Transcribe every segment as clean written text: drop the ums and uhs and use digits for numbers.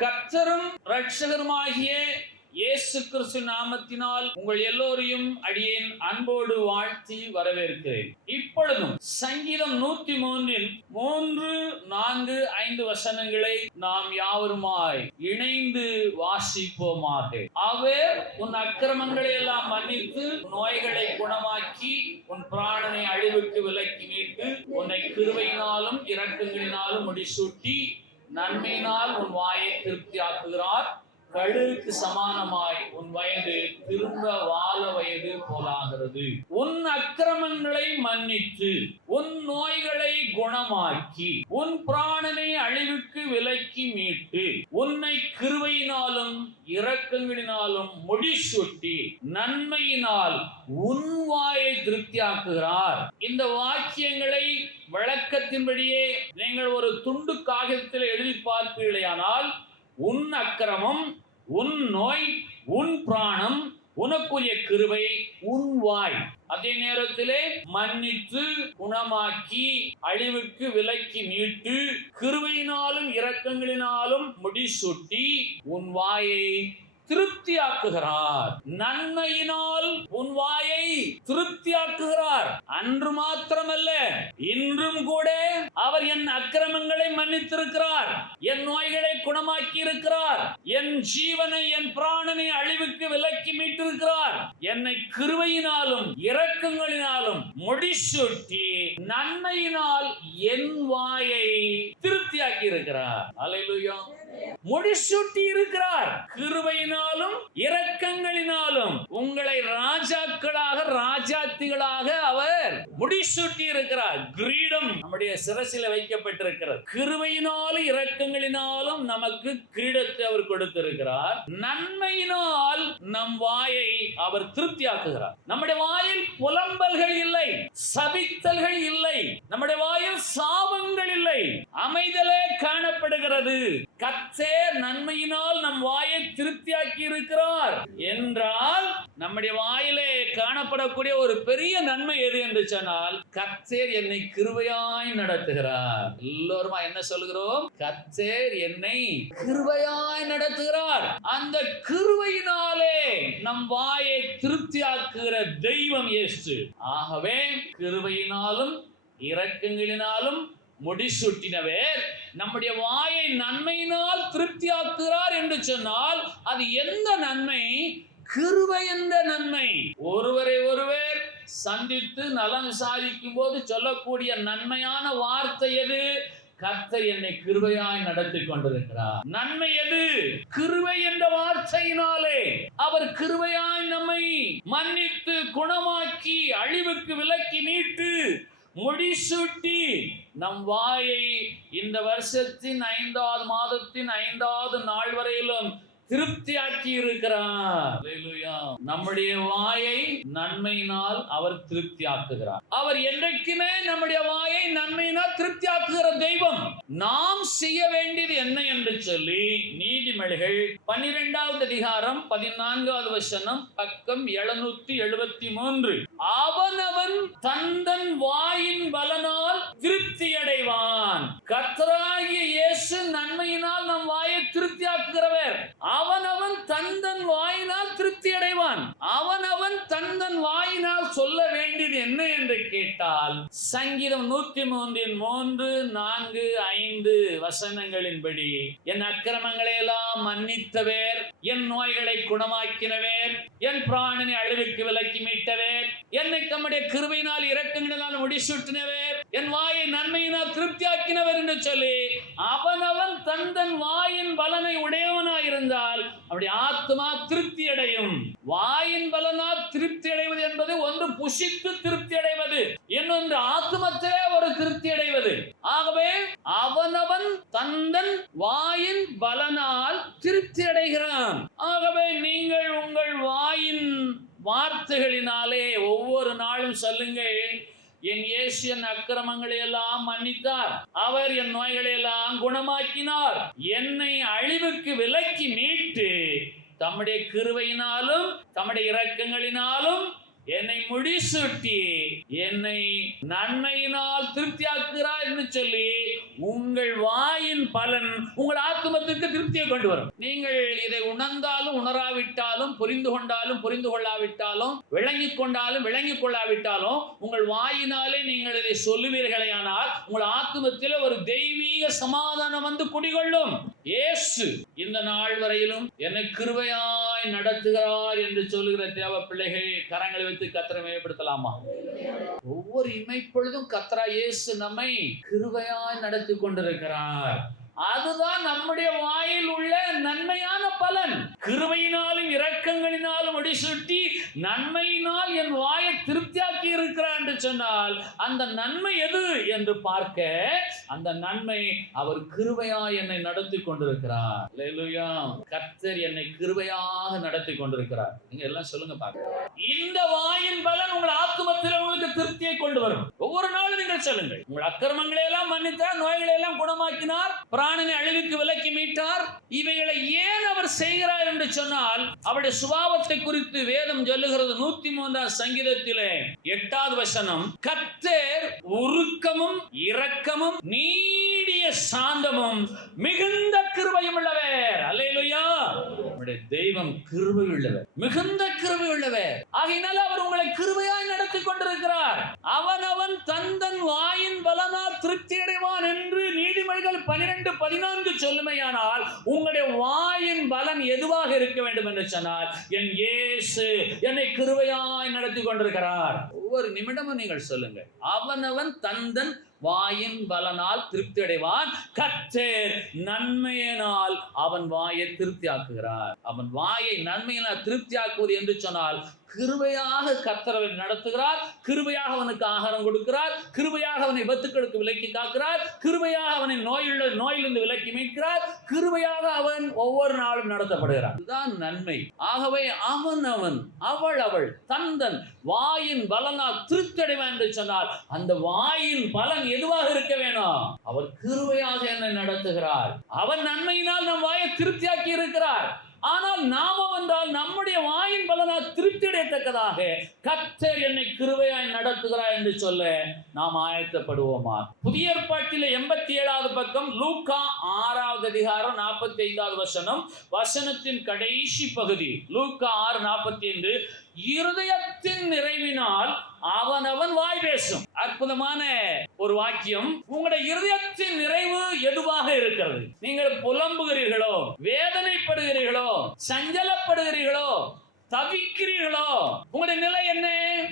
கர்த்தரும் இரட்சகருமாகிய இயேசு கிறிஸ்து நாமத்தினால் உங்கள் எல்லோரையும் அடியேன் அன்போடு வாழ்த்தி வரவேற்கிறேன். இப்பொழுதும் சங்கீதம் 103 3, 4, 5 வசனங்களை நாம் யாவருமாய் இணைந்து வாசிப்போமாக. அவர் உன் அக்கிரமங்களை எல்லாம் மன்னித்து நோய்களை குணமாக்கி உன் பிராணனை அழிவுக்கு விலக்கி மீட்டு உன்னை கிருபையினாலும் இரக்கங்களினாலும் முடிசூட்டி நன்மையினால் உன் வாயை திருப்தியாக்குகிறார். கழுகுக்கு சமானமாய் உன் வயது திரும்ப வாழ வயது போலாகிறது. உன் அக்கிரமங்களை மன்னித்து உன் நோய்களை குணமாக்கி உன் பிராணனை அழிவுக்கு விலக்கி மீட்டு உன்னை கிருபையினாலும் இரக்கங்களினாலும் முடிசூட்டி நன்மையினால் உன் வாயை திருப்தியாக்குகிறார். இந்த வாக்கியங்களை வழக்கத்தின்படியே நீங்கள் ஒரு துண்டு காகிதத்தில் எழுதி பார்ப்பீர்களேயானால் உன் அக்கிரமம், உன் நோய், உன் பிராணம், உனக்குரிய கிருபை, உன் வாய், அதே நேரத்திலே மன்னித்து குணமாக்கி அழிவுக்கு விலக்கி மீட்டு கிருபையினாலும் இரக்கங்களினாலும் முடிசூட்டி உன் வாயை திருப்தியாக்குகிறார். நன்மையினால் உன் வாயை திருப்தியாக்குகிறார். அன்று மாத்திரமல்ல, இன்றும் கூட அவர் என் அக்கிரமங்களை மன்னித்திருக்கிறார், என் நோய்களை குணமாக்கி இருக்கிறார், என் ஜீவனை என் பிராணனை அழிவுக்கு விலக்கி மீட்டிருக்கிறார். என்னை கிருபையினாலும் இரக்கங்களினாலும் முடிசூட்டி நன்மையினால் என் வாயை திருப்தியாக்கி இருக்கிறார். அல்லேலூயா. முடிசூட்டி இருக்கிறார். கிருபையினாலும் இரக்கங்களினாலும் உங்களை ராஜாக்களாக ராஜாத்திகளாக அவர் முடிசூட்டி இருக்கிறார். கிரீடம் நம்முடைய சிரசில் வைக்கப்பட்டிருக்கிறது. கிருபையினாலும் இரக்கங்களினாலும் நமக்கு கிரீடத்தை அவர் கொடுத்திருக்கிறார். நன்மையினால் நம் வாயை அவர் திருப்தியாக்குகிறார். நம்முடைய வாயில் புலம்பல்கள் இல்லை, சபித்தல்கள் இல்லை, நம்முடைய வாயில் சாபங்கள் இல்லை, அமைதலே காணப்படுகிறது. கர்த்தர் நன்மையினால் நம் வாயை திருப்தியாக்கி இருக்கிறார் என்றால் நம்முடைய வாயிலே காணப்படக்கூடிய ஒரு பெரிய நன்மை எது என்று சொன்னால், கர்த்தர் என்னை கிருபையாய் நடத்துகிறார். எல்லோருமா என்ன சொல்கிறோம்? கர்த்தர் என்னை கிருபையாய் நடத்துகிறார். அந்த கிருபையினாலே நம் வாயை திருப்தியாக்குகிற தெய்வம் இயேசு. ஆகவே கிருபையினாலும் இரக்கங்களினாலும் முடிசூட்டினவர் நம்முடைய வாயை நன்மையினால் திருப்தியாக்குகிறார் என்று சொன்னால் அது எந்த நன்மை? கிருபை என்ற நன்மை. ஒருவரை ஒருவர் சந்தித்து நலம் விசாரிக்கும் போது சொல்லக்கூடிய நன்மையான வார்த்தை எது? கர்த்தர் என்னை கிருபையாய் நடத்தி கொண்டிருக்கிறார். நன்மை எது? கிருபை என்ற வார்த்தையினாலே அவர் கிருபையாய் நம்மை மன்னித்து குணமாக்கி அழிவுக்கு விலக்கி மீட்டு முடிசூட்டி நம் வாயை இந்த வருஷத்தின் 5வது மாதத்தின் 5வது நாள் வரையிலும் திருப்தியாக்கி இருக்கிறார். நம்முடைய வாயை நன்மையினால் அவர் திருப்தியாக்குகிறார். அவர் என்றைக்குமே நம்முடைய வாயை நன்மையினால் திருப்தியாக்குகிற தெய்வம். நாம் செய்ய வேண்டியது என்ன என்று சொல்லி நீதிமொழிகள் 12வது அதிகாரம் 14வது வசனம் பக்கம் 773 அவனவன் தந்தன் வாயின் பலனால் திருப்தி அடைவான். கர்த்தராகிய இயேசு நன்மையினால் நம் வாயை திருப்தியாக்குகிறவர். அவனவன் தந்தன் வாயினால் திருப்தி அடைவான். அவனவன் தந்தன் வாயினால் சொல்ல வேண்டியது என்ன என்று கேட்டால், சங்கீதம் 103 3, 4, 5 வசனங்களின்படி என் அக்கிரமங்களை எல்லாம் மன்னித்தவர், என் நோய்களை குணமாக்கினவர், என் பிராணனை அழிவுக்கு விலக்கி மீட்டவர், என்னை தம்முடைய கிருபையினால் இரக்கங்களினால் முடிசூட்டினவர், என் வாயை நன்மையினால் திருப்தியாக்கினவர் என்று சொல்லி அவனவன் தந்தன் வாயின் பலனை உடையவனாய் இருந்தால் அப்படி ஆத்மா திருப்தி அடையும். வாயின் பலனால் திருப்தி அடைவது என்பது ஒன்று புசித்து திருப்தி அடைவது, இன்னொன்று ஆத்மத்திலே ஒரு திருப்தி அடைவது. ஆகவே அவனவன் தந்தன் வாயின் பலனால் திருப்தி அடைகிறான். ஆகவே நீங்கள் உங்கள் வாயின் வார்த்தைகளினாலே ஒவ்வொரு நாளும் சொல்லுங்கள், என் இயேசு என் அக்கிரமங்களை எல்லாம் மன்னித்தார், அவர் என் நோய்களை எல்லாம் குணமாக்கினார், என்னை அழிவுக்கு விலக்கி மீட்டு தம்முடைய கிருபையினாலும் தம்முடைய இரக்கங்களினாலும் என்னை முடிசூட்டி என்னை நன்மையினால் திருப்தியாக்குகிறார் என்று சொல்லி உங்கள் வாயின் பலன் உங்கள் ஆத்துமத்துக்கு திருப்தியை கொண்டு வரும். நீங்கள் இதை உணர்ந்தாலும் உணராவிட்டாலும், புரிந்து கொண்டாலும் புரிந்து கொள்ளாவிட்டாலும், விளங்கிக் கொண்டாலும் விளங்கிக் கொள்ளாவிட்டாலும், உங்கள் வாயினாலே நீங்கள் இதை சொல்லுவீர்களே ஆனால் உங்கள் ஆத்துமத்தில் ஒரு தெய்வீக சமாதானம் வந்து குடிகொள்ளும். இயேசு இந்த நாள் வரையிலும் என்னை கிருபையாய் நடத்துகிறார் என்று சொல்லுகிற தேவ பிள்ளைகள் கரங்களை வைத்து கர்த்தரை மேம்படுத்தலாமா? ஒவ்வொரு இமைப்பொழுதும் கர்த்தராகிய இயேசு நம்மை கிருபையாய் நடத்தி கொண்டிருக்கிறார். அதுதான் நம்முடைய வாயில் உள்ள நன்மையான பலன். கிருபையினாலும் இரக்கங்களினாலும் முடிசூட்டி நன்மையினால் என் வாயை திருப்தியாக்கி இருக்கிறார் என்று சொன்னால் அந்த நன்மை எது என்று பார்க்க, அந்த நன்மை அவர் கிருபையாய் என்னை நடத்தி கொண்டிருக்கிறார். அல்லேலூயா. கர்த்தர் என்னை கிருபையாக நடத்தி கொண்டிருக்கிறார். நீங்க எல்லாம் சொல்லுங்க பார்க்க. இந்த வாயின் பலன் உங்கள் ஆத்துமத்தில் உங்களுக்கு திருப்தியை கொண்டு வரும். ஒவ்வொரு நாளும் நீங்கள் சொல்லுங்கள், உங்கள் அக்கிரமங்களை எல்லாம் மன்னித்தார், நோய்களை எல்லாம் குணமாக்கினார், பிராணனை அழிவுக்கு விலக்கி மீட்டார். இவைகளை ஏன் அவர் செய்கிறார் என்று சொன்னால் அவருடைய சுபாவத்தை குறித்து வேதம் சொல்லுகிறது. 103 சங்கீதத்திலே 8வது வசனம், கர்த்தர் உருக்கமும் இரக்கமும் நீடிய சாந்தமும் மிகுந்த கிருபையும் உள்ளவர். அல்லேலூயா. நம்முடைய தெய்வம் கிருபை உள்ளவர், மிகுந்த கிருபை உள்ளவர். ஆகையினால் அவர் உங்களை கிருபையாய் நடத்தி கொண்டிருக்கிறார். அவன் தன் வாயின் பலனால் திருப்தி அடைவான் என்று நீதிமொழிகள் 12:14 சொல்லுமையானால் உங்களுடைய வாயின் பலன் எதுவாக இருக்க வேண்டும் என்று சொன்னால், என் இயேசு என்னை கிருபையாய் நடத்தி கொண்டிருக்கிறார். ஒவ்வொரு நிமிடமும் நீங்கள் சொல்லுங்க, அவன் தன் வாயின் பலனால் திருப்தி அடைவான். கர்த்தர் நன்மையினால் அவன் வாயை திருப்தியாக்குகிறார். அவன் வாயை நன்மையினால் திருப்தியாக்குவது என்று சொன்னால் கிருபையாக கர்த்தர் அவனை நடத்துகிறார், கிருபையாக அவனுக்கு ஆகாரம் கொடுக்கிறார், கிருபையாக அவனை விபத்துக்களுக்கு விலக்கி காக்கிறார், கிருபையாக அவனை நோயிலிருந்து விலக்கி மீட்கிறார், கிருபையாக அவன் ஒவ்வொரு நாளும் நடத்தப்படுகிறார். இதுதான் நன்மை. ஆகவே அவள் தன் வாயின் பலனால் திருப்தி அடைவான் என்று சொன்னால் அந்த வாயின் பலன் எதுவாக இருக்க வேணும்? அவர் கிருபையாக என்னை நடத்துகிறார். அவன் நன்மையினால் நம் வாயை திருப்தியாக்கி இருக்கிறார். ஆனால் நாம வந்தால் நம்முடைய வாயின் பலனால் திருப்தி அடையத்தக்கதாக கர்த்தர் என்னை கிருபையாய் நடத்துகிறார் என்று சொல்ல நாம் ஆயத்தப்படுவோமா? புதிய ஏற்பாட்டிலே 87வது பக்கம், லூக்கா 6வது அதிகாரம் 45வது வசனம், வசனத்தின் கடைசி பகுதி. லூக்கா 6:45, இருதயத்தின் நிறைவினால் அவன் வாய் பேசும். அற்புதமான ஒரு வாக்கியம். உங்களுடைய இருதயத்தின் நிறைவு எதுவாக இருக்கிறது? நீங்கள் புலம்புகிறீர்களோ, வேதனைப்படுகிறீர்களோ, சஞ்சலப்படுகிறீர்களோ, தவிக்கிறீர்களோ? உங்களுடைய நிலை என்ன?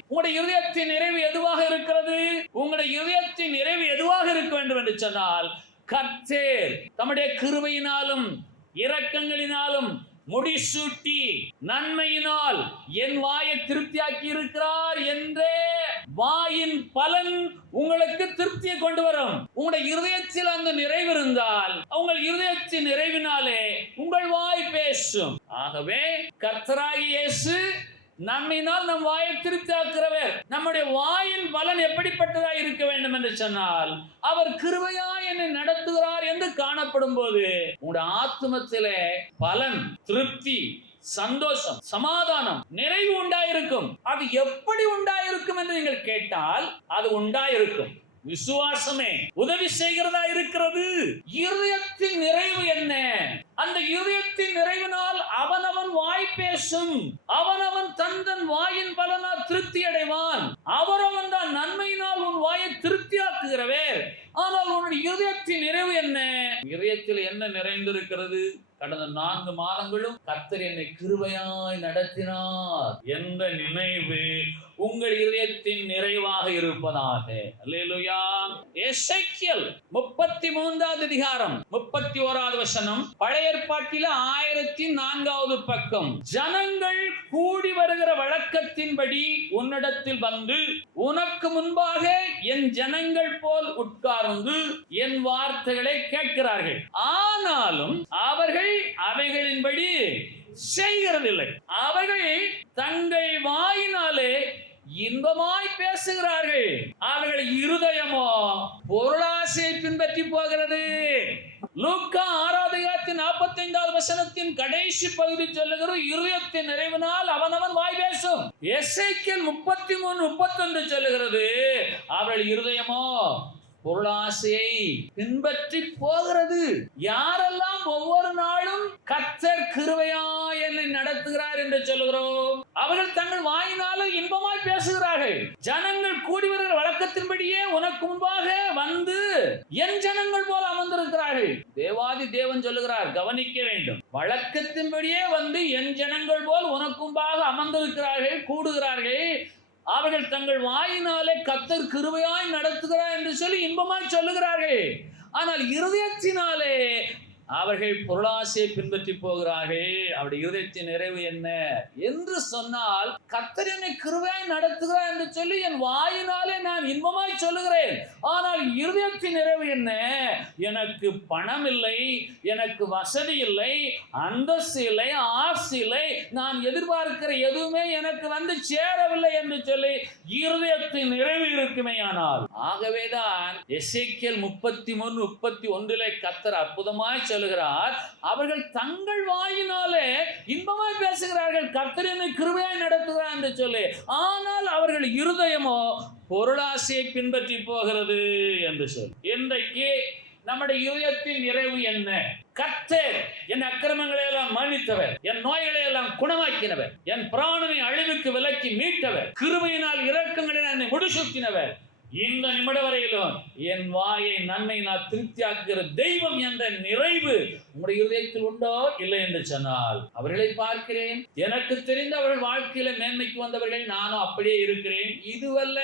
உங்களுடைய இருதயத்தின் நிறைவு எதுவாக இருக்கிறது? உங்களுடைய இருதயத்தின் நிறைவு எதுவாக இருக்க வேண்டும் என்று சொன்னால், கர்த்தர் தம்முடைய கிருபையினாலும் இரக்கங்களினாலும் முடிசூட்டி நன்மையினால் என் வாயை திருப்தியாக்கி இருக்கிறார் என்றே வாயின் பலன் உங்களுக்கு திருப்தியை கொண்டு வரும். உங்களுடைய இருதயத்தில் அந்த நிறைவு இருந்தால் உங்கள் இருதயத்தின் நிறைவினாலே உங்கள் வாய் பேசும். ஆகவே கர்த்தராகிய இயேசு நன்மையினால் நம் வாயை திருப்தியாக்குகிறவர். நம்முடைய வாயின் பலன் எப்படிப்பட்டதாக இருக்க வேண்டும் என்று சொன்னால், அவர் கிருபையாய் என்னை நடத்துகிறார் என்று காணப்படும் போது உங்களுடைய ஆத்துமத்திலே பலன், திருப்தி, சந்தோஷம், சமாதானம், நிறைவு உண்டாயிருக்கும். அது எப்படி உண்டாயிருக்கும் என்று நீங்கள் கேட்டால், அது உண்டாயிருக்கும் விசுவாசமே உதவி செய்கிறதா இருக்கிறது. இருதயத்தின் நிறைவு என்ன? அந்த இருதயத்தின் நிறைவினால் அவனவன் வாய் பேசும். அவனவன் தன் வாயின் பலனால் திருப்தி அடைவான். அவரவன் தான் நன்மையினால் உன் வாயை திருப்தியாக்குகிறவர். ஆனால் உன்னுடைய இருதயத்தின் நிறைவு என்ன? இருதயத்தில் என்ன நிறைந்திருக்கிறது? கடந்த 4 மாதங்களும் கர்த்தர் என்னை கிருபையாய் நடத்தினார் என்ற நினைவு உங்கள் இதயத்தின் நிறைவாக இருப்பதாக. அல்லேலூயா. எசேக்கியேல் 33வது அதிகாரம் 31வது வசனம், பழைய ஏற்பாட்டில் 1004வது பக்கம். ஜனங்கள் கூடி வருகிற வழக்கத்தின்படி உன்னிடத்தில் வந்து உனக்கு முன்பாக என் ஜனங்கள் போல் உட்கார்ந்து என் வார்த்தைகளை கேட்கிறார்கள். ஆனாலும் அவர்கள் அவைகளின்படி செய்கிறதில்லை. அவர்கள் தங்கள் வாயினாலே இன்பமாய் பேசுகிறார்கள், அவர்கள் இருதயமோ பொருளாசையை பின்பற்றி போகிறது. லூக்கா 6:45 வசனத்தின் கடைசி பகுதி சொல்லுகிறது, இருதயத்தின் நிறைவினால் அவனவன் வாய் பேசும். எசேக்கியேல் 33:31 சொல்லுகிறது, அவர்கள் இருதயமோ பொருளாசையை பின்பற்றி போகிறது. யாரெல்லாம் ஒவ்வொரு நாளும் கர்த்தர் கிருபையாய் என்னை நடத்துகிறார் என்று சொல்லுகிறோம், அவர்கள் தங்கள் வாயினால இன்பமாய் பேசுகிறார்கள். ஜனங்கள் கூடி வருகிற வழக்கத்தின்படியே உனக்கு முன்பாக வந்து என் ஜனங்கள் போல அமர்ந்திருக்கிறார்கள். தேவாதி தேவன் சொல்லுகிறார், கவனிக்க வேண்டும். வழக்கத்தின்படியே வந்து என் ஜனங்கள் போல் உனக்கு முன்பாக அமர்ந்திருக்கிறார்கள், கூடுகிறார்கள். அவர்கள் தங்கள் வாயினாலே கர்த்தர் கிருபையாய் நடத்துகிறார் என்று சொல்லி இன்பமாய் சொல்லுகிறார்கள். ஆனால் இருதயத்தினாலே அவர்கள் பொருளாசையை பின்பற்றி போகிறார்கள். அவருடைய இருதயத்தின் நிறைவு என்ன என்று சொன்னால், கர்த்தர் என்னை கிருபையாய் நடத்துகிறார் என்று சொல்லி என் வாயினாலே நான் இன்பமாய் சொல்லுகிறேன். ஆனால் இருதயத்தின் நிறைவு என்ன? எனக்கு பணம் இல்லை, எனக்கு வசதி இல்லை, அந்தஸ்து இல்லை, ஆசை இல்லை, நான் எதிர்பார்க்கிற எதுவுமே எனக்கு வந்து சேரவில்லை என்று சொல்லி இருதயத்தின் நிறைவு இருக்குமே. ஆனால் ஆகவேதான் எசேக்கியேல் 33:31 கர்த்தர் அற்புதமாய் சொல்லுகிறார், அவர்கள் தங்கள் வாயினாலே இன்பமாய் பேசுகிறார்கள், கர்த்தர் என்னை கிருபையாய் நடத்துகிறார் என்று சொல்லி. ஆனால் அவர்கள் இருதயமோ பொருளாசையை பின்பற்றி போகிறது என்று சொல்லி. இன்றைக்கு நம்முடைய இருதயத்தின் நிறைவு என்ன? கர்த்தர் என் அக்கிரமங்களை எல்லாம் மன்னித்தவர், என் நோய்களை எல்லாம் குணமாக்கினவர், என் பிராணனை அழிவுக்கு விலக்கி மீட்டவர், கிருபையினால் இரக்கங்களை என்னை முடிசூட்டினவர். இந்த நிமிட வரையிலும் என் வாயை நன்மை நான் திருப்தியாக்குகிற தெய்வம் என்ற நிறைவு உங்களுடைய இருதயத்தில் உண்டோ? இல்லை என்று சொன்னால், அவர்களை பார்க்கிறேன், எனக்கு தெரிந்த அவர்கள் வாழ்க்கையில மேன்மைக்கு வந்தவர்கள், நானும் அப்படியே இருக்கிறேன். இதுவல்ல,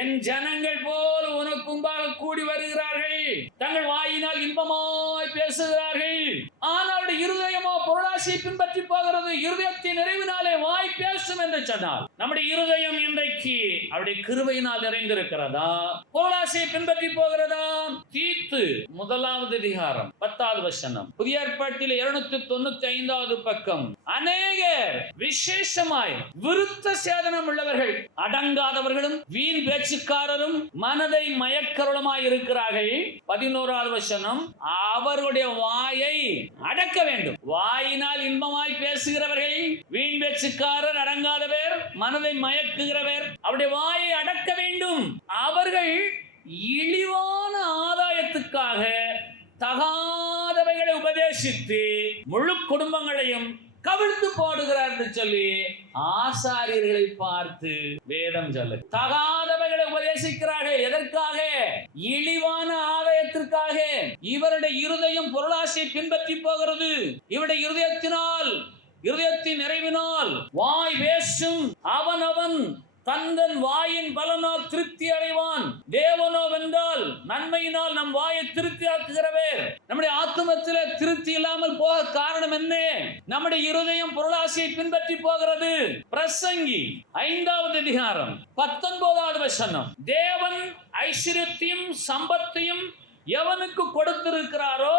என் ஜனங்கள் போல் உனக்கு முன்பாக கூடி வருகிறார்கள், தங்கள் வாயினால் இன்பமாய் பேசுகிறார்கள். ஆனால் அவருடைய இருதயமோ பொருளாசையை பின்பற்றி போகிறது. இருதயத்தின் நிறைவினாலே வாய் பேசும் என்று சொன்னால், நம்முடைய இருதயம் இன்றைக்கு அவருடைய கிருபையினால் நிறைந்திருக்கிறது, பொருளாசையை பின்பற்றி போகிறதா? தீத்து 1 வசனம், புதிய ஏற்பாட்டில் 295 பக்கம். அநேகர் விசேஷமாய் விருத்த சேதனம் உள்ளவர்கள், அடங்காதவர்களும் வீண் பேச்சுக்காரரும் மனதை மயக்கருளுமாய் இருக்கிறார்கள். 11 வசனம், அவர்களுடைய வாயை அடக்க வேண்டும். வாயினால் இன்பமாய் பேசுகிறவர்கள், வீண் பேச்சுக்காரர், அடங்காதவர், மனதை மயக்குகிறவர், அவருடைய வாயை அடக்க வேண்டும். அவர்கள் இழிவான ஆதாயத்துக்காக தகாதவைகளை உபதேசித்து முழு குடும்பங்களையும் கவிழ்த்து போடுகிறார் என்று சொல்லி ஆசாரியர்களை பார்த்து வேதம் சொல்ல, தகாதவைகளை உபதேசிக்கிறார்கள். எதற்காக? இழிவான ஆதாயத்திற்காக. இவருடைய இருதயம் பொருளாசையை பின்பற்றி போகிறது. இவருடைய இருதயத்தின் நிறைவினால் வாய் பேசும். அவனவன் தந்தன் வாயின் பலனால் திருப்தி அடைவான். தேவனோ வென்றால் நன்மையினால் நம் வாயை திருப்தி ஆக்குகிறவர். நம்முடைய ஆத்துமத்திலே திருப்தி இல்லாமல் போக காரணம் என்ன? நம்முடைய இருதயம் பொருளாசையை பின்பற்றி போகிறது. பிரசங்கி 5:19 வசனம், தேவன் ஐஸ்வரியத்தையும் சம்பத்தையும் எவனுக்கு கொடுத்திருக்கிறாரோ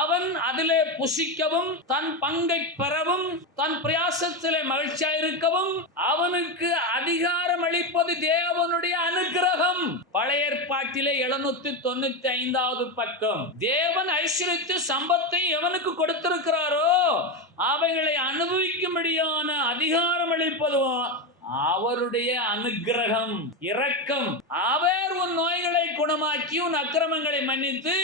அவன் அதிலே புசிக்கவும் தன் பங்கை பெறவும் தன் பிரயாசத்திலே மகிழ்ச்சியாயிருக்கவும் அவனுக்கு அதிகாரம் அளிப்பது தேவனுடைய அனுக்கிரகம். பழைய ஏற்பாட்டிலே 795 பக்கம். தேவன் ஐஸ்வரியத்தை சம்பத்தை எவனுக்கு கொடுத்திருக்கிறாரோ அவைகளை அனுபவிக்கும்படியான அதிகாரம் அளிப்பதும் அவருடைய அனுக்கிரகம், இரக்கம். அவர் உன் நோய்களை குணமாக்கி உன் அக்கிரமங்களை மன்னித்து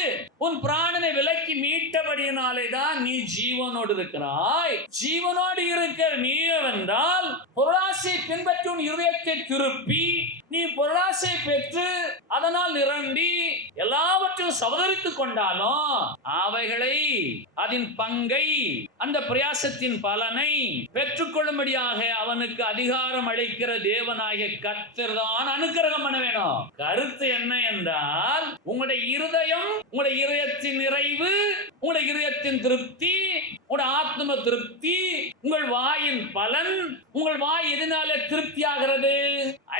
உன் பிராணனை விலக்கி மீட்டபடியினாலே தான் நீ ஜீவனோடு இருக்கிறாய். ஜீவனோடு இருக்கிற நீ வென்றால் பொருளாசையை பின்பற்றி உன் இருதயத்தை திருப்பி நீ பொருளாசை பெற்று அதனால் நிரண்டி எல்லாவற்றையும் சவதரித்துக் கொண்டாலும் அவைகளை அதன் பங்கை அந்த பிரயாசத்தின் பலனை பெற்றுக்கொள்ளும்படியாக அவனுக்கு அதிகாரம் அளிக்கிற தேவனாகிய கர்த்தர் தான் அனுக்கிரகம் பண்ண வேணும். கருத்து என்ன என்றால், உங்களுடைய இருதயம், உங்களுடைய இருதயத்தின் நிறைவு, உங்களுடைய இருதயத்தின் திருப்தி, உங்கள் ஆத்ம திருப்தி, உங்கள் வாயின் பலன். உங்கள் வாய் எதனால திருப்தி ஆகிறது?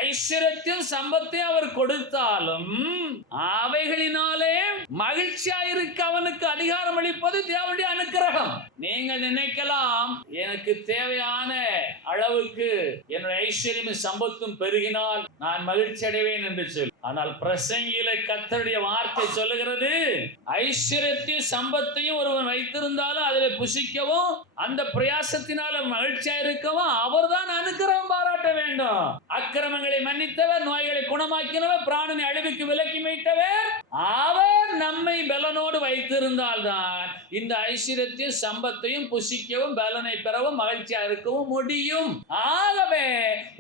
ஐஸ்வர்யத்தையும் சம்பத்தையும் அவர் கொடுத்தாலும் அவைகளினாலே மகிழ்ச்சியா இருக்க அவனுக்கு அதிகாரம் அளிப்பது தேவனுடைய அனுக்கிரகம். நீங்கள் நினைக்கலாம், எனக்கு தேவையான அளவுக்கு என்னுடைய ஐஸ்வர்யமும் சம்பத்தும் பெருகினால் நான் மகிழ்ச்சி அடைவேன் என்று சொல்லி. ஆனால் பிரசங்கியில கர்த்தருடைய வார்த்தை சொல்லுகிறது, ஐஸ்வர்யத்தையும் சம்பத்தையும் ஒருவன் வைத்திருந்தாலும் அதில் புசிக்கவும் அந்த பிரயாசத்தினால மகிழ்ச்சியா இருக்கவும் அவர்தான் அனுக்கிரகம் பாராட்ட வேண்டும். அக்கிரமங்களை மன்னித்தவர், நோய்களை குணமாக்கினவர், பிராணனை அழிவுக்கு விலக்கி மீட்டவர், அவர் நம்மை பலனோடு வைத்திருந்தால் தான் இந்த ஐஸ்வர்யத்தையும் சம்பத்தையும் புசிக்கவும் பலனை பெறவும் மகிழ்ச்சியா இருக்கவும் முடியும். ஆகவே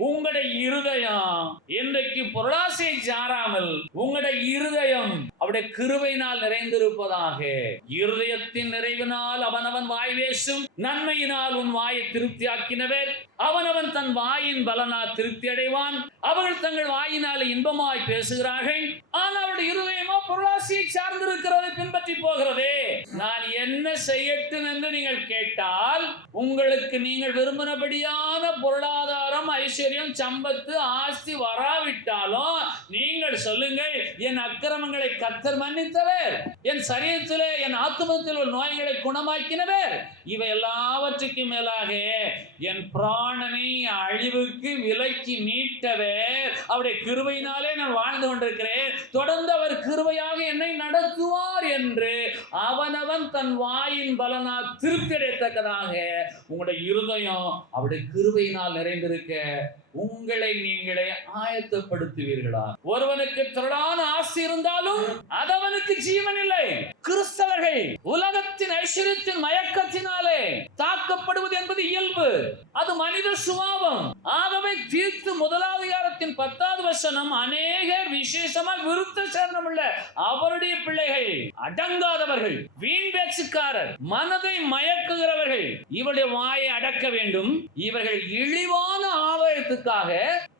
உங்களுடைய இருதயம் இன்றைக்கு பொருளாசை சாராமல் உங்களுடைய இருதயம் அவருடைய கிருபையினால் நிறைந்திருப்பதாக. இருதயத்தின் நிறைவினால் அவனவன் வாய் பேசும், நன்மையினால் உன் வாயை திருப்தியாக்கினவர் அவனவன் தன் வாயின் பலனால் திருப்தி அடைவான். அவர்கள் தங்கள் வாயினால் இன்பமாய் பேசுகிறார்கள், ஆனால் அவருடைய இருதயமோ பொருளாசையை சார்ந்திருக்கிறது, பின்பற்றி போகிறதே. நான் என்ன செய்யட்டும் என்று நீங்கள் கேட்டால், உங்களுக்கு நீங்கள் விரும்பினபடியான பொருளாதாரம், ஐஸ்வர்யம், சம்பத்து, ஆஸ்தி வராவிட்டாலும் நீங்கள் சொல்லுங்கள், என் அக்கிரமங்களை கர்த்தர் மன்னித்தவர், என் சரீரத்திலே என் ஆத்துமத்தில் உள்ள நோய்களை குணமாக்கினவர், இவை எல்லாவற்றுக்கும் மேலாக என் பிராணனை அழிவுக்கு விலக்கி மீட்டவர், அவருடைய கிருபையினாலே நான் வாழ்ந்து கொண்டிருக்கிறேன், தொடர்ந்து அவர் கிருபையாக என்னை நடத்துவார் என்று அவனவன் தன் வாயின் பலனால் திருப்தி அடையத்தக்கதாக உங்களுடைய இருதயம் அவருடைய கிருபையினால் நிறைந்திருக்க உங்களை நீங்களே ஆயத்தப்படுத்துவீர்களா? ஒருவனுக்கு திரளான ஆசை இருந்தாலும் அதவனுக்கு ஜீவன் இல்லை. கிறிஸ்தவர்கள் உலகத்தின் ஐஸ்வர்யத்தின் மயக்கத்தினாலே தாக்கப்படுவது என்பது இயல்பு, அது மனித சுபாவம். ஆகவே தீத்து 1 10வது வசனம், அநேகர் விசேஷமாக விருத்த சேதனம் உள்ள அவருடைய பிள்ளைகள் அடங்காதவர்கள், வீண் பேச்சுக்காரர், மனதை மயக்குகிறவர்கள், இவருடைய வாயை அடக்க வேண்டும். இவர்கள் இழிவான ஆதாயத்துக்காக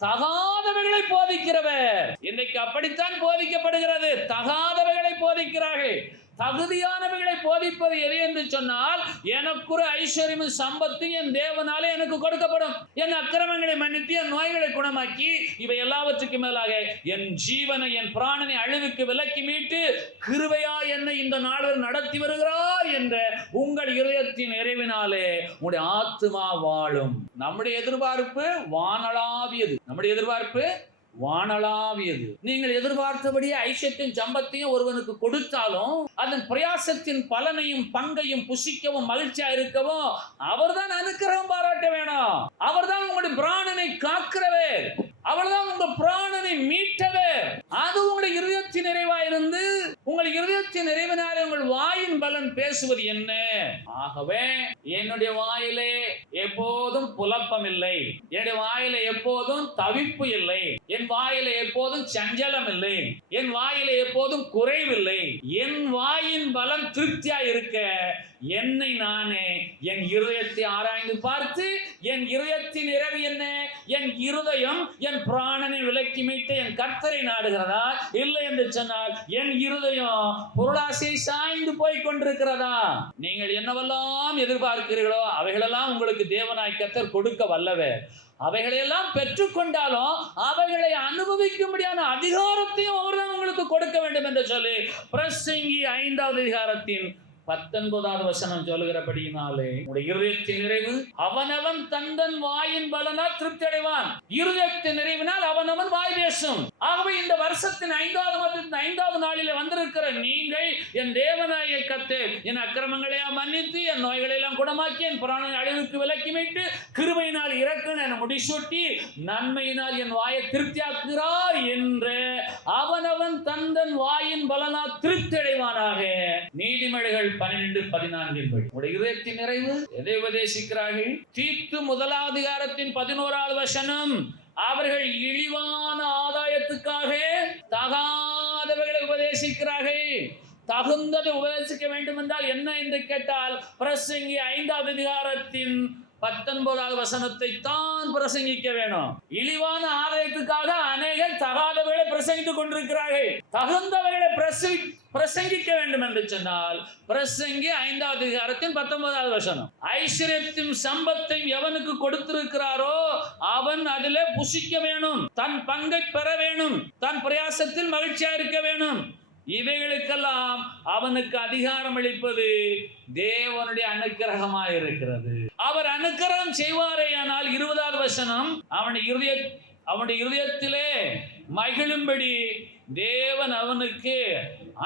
தகாதவைகளை போதிக்கிறவர். இன்றைக்கு அப்படித்தான் போதிக்கப்படுகிறது. தகாதவைகளை போதிக்கிறார்கள். தகுதியானவைகளை போதிப்பது எது என்று சொன்னால், எனக்குற ஐஸ்வர்யமும் சம்பத்தும் என் தேவனாலே எனக்கு கொடுக்கப்படும், என் அக்கிரமங்களை மன்னித்து என் நோய்களை குணமாக்கி இவை எல்லாவற்றுக்கும் மேலாக என் ஜீவனை என் பிராணனை அழிவுக்கு விலக்கி மீட்டு கிருபையா என்னை இந்த நாளில் நடத்தி வருகிறார் என்ற உங்கள் இதயத்தின் நிறைவினாலே உங்களுடைய ஆத்துமா வாழும். நம்முடைய எதிர்பார்ப்பு வானளாவியது. நம்முடைய எதிர்பார்ப்பு வானளாவியது. நீங்கள் எதிர்பார்த்தபடியே ஐஸ்வர்யத்தையும் சம்பத்தையும் ஒருவனுக்கு கொடுத்தாலும் அதன் பிரயாசத்தின் பலனையும் பங்கையும் புசிக்கவும் மகிழ்ச்சியா இருக்கவும் அவர்தான் அனுக்கிரகம் பாராட்ட வேணும். அவர்தான் உங்களுடைய பிராணனை காக்கிறவர், அவர்தான் உங்க பிராணனை மீட்டவர். அது உங்களுடைய இருதயத்தின் நிறைவாயிருந்து உங்கள் இருதயத்தின் நிறைவினாலே உங்கள் வாயின் பலன் பேசுவது என்ன? ஆகவே என்னுடைய வாயிலே எப்போதும் புலப்பம் இல்லை, என்னுடைய வாயிலே எப்போதும் தவிப்பு இல்லை, என் வாயிலே எப்போதும் சஞ்சலம் இல்லை, என் வாயிலே எப்போதும் குறைவில்லை. என் வாயின் பலன் திருப்தியா இருக்க என்னை நானே என் இருதயத்தை ஆராய்ந்து பார்த்து, என் இருதயத்தின் நிறைவு என்ன? என் இருதயம் என் பிராணனை விலக்கி மீட்ட என் கர்த்தரை நாடுகிறதா, இல்லை என்று சொன்னால் என் இருதயம் பொருளாசை சாய்ந்து போய் கொண்டிருக்கிறதா? நீங்கள் என்னவெல்லாம் எதிர்பார்க்கிறீர்களோ அவைகளெல்லாம் உங்களுக்கு தேவனாய் கர்த்தர் கொடுக்க வல்லவர். அவைகளையெல்லாம் பெற்றுக்கொண்டாலும் அவைகளை அனுபவிக்கும்படியான அதிகாரத்தையும் அவர்தான் உங்களுக்கு கொடுக்க வேண்டும் என்று சொல்லி பிரசங்கி 5வது அதிகாரத்தின் 19வது வசனம் சொல்லுகிறபடியினாலே உடைய இருதயத்தின் நிறைவு அவனவன் தந்தன் வாயின் பலனால் திருப்தி அடைவான். இருதயத்தின் நிறைவினால் அவனவன் வாய் பேசும். ஆகவே இந்த வருஷத்தின் 5வது நாளிலே வந்திருக்கிற நீங்கள், என் தேவனாய கர்த்தர் என் அக்கிரமங்களை மன்னித்து என் நோய்களை எல்லாம் குணமாக்கி என் பிராணனை அழிவுக்கு விலக்கி மீட்டு கிருபையினால் இறக்குன என முடிசூட்டி நன்மையினால் என் வாயை திருப்தியாக்குகிறார் என்று அவனவன் தந்தன் வாயின் பலனால் திருப்தி அடைவானாக. நீதிமொழிகள் 12:14 உடைய இதயத்தின் நிறைவு எதை உபதேசிக்கிறார்கள்? தீத்து 1வது அதிகாரத்தின் 11வது வசனம், அவர்கள் இழிவான ஆதாயத்துக்காக தகாதவைகளை உபதேசிக்கிறார்கள். தகுந்ததை உபதேசிக்க வேண்டும் என்றால் என்ன என்று கேட்டால் பிரசங்கி 5வது அதிகாரத்தின் 19வது வசனத்தை தான் பிரசங்கிக்க வேணும். இழிவான ஆதாயத்துக்காக அநேகர் தகாதவர்களை பிரசங்கித்துக் கொண்டிருக்கிறார்கள். தகுந்தவர்களை பிரசங்கிக்க வேண்டும் என்று சொன்னால் பிரசங்கி 5வது அதிகாரத்தின் 19வது வசனம், ஐஸ்வர்யத்தின் சம்பத்தை எவனுக்கு கொடுத்திருக்கிறாரோ அவன் அதிலே புசிக்க வேணும், தன் பங்கை பெற வேணும், தன் பிரயாசத்தில் மகிழ்ச்சியா இருக்க வேணும். இவைகளுக்கெல்லாம் அவனுக்கு அதிகாரம் அளிப்பது தேவனுடைய அனுக்கிரகமாக இருக்கிறது. அவர் அனுக்கிரகம் செய்வாரேயானால் 20வது வசனம், அவனுடைய இருதயத்திலே மகிழும்படி தேவன் அவனுக்கு